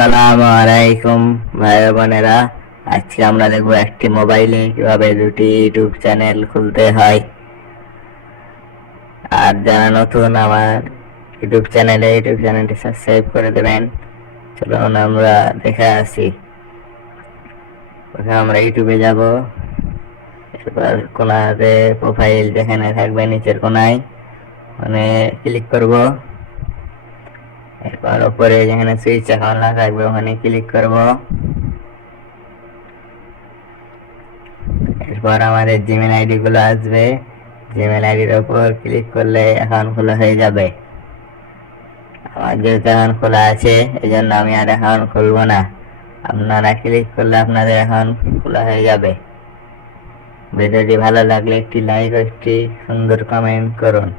আসসালামু আলাইকুম ভাই বোনেরা। আজকে আমরা দেখবো একটি মোবাইলে কিভাবে দুটি ইউটিউব চ্যানেল খুলতে হয়। আর যারা নতুন আমার ইউটিউব চ্যানেলটি সাবস্ক্রাইব করে দেবেন। চলুন আমরা দেখে আসি। আমরা ইউটিউবে যাব, এবার কোনাতে প্রোফাইল যেখানে থাকবে নিচের কোনায় মানে ক্লিক করব। এরপর উপরে যেখানে সুইচ এখন থাকবে ওখানে ক্লিক করব। এরপর আমাদের জিমেল আইডি গুলো আসবে, জিমেল আইডির উপর ক্লিক করলে অ্যাকাউন্ট খোলা হয়ে যাবে। আমার যেহেতু অ্যাকাউন্ট খোলা আছে এই জন্য আমি আর অ্যাকাউন্ট খুলবো না। আপনারা ক্লিক করলে আপনাদের অ্যাকাউন্ট খোলা হয়ে যাবে। ভিডিওটি ভালো লাগলে একটি লাইক ও একটি সুন্দর কমেন্ট করুন।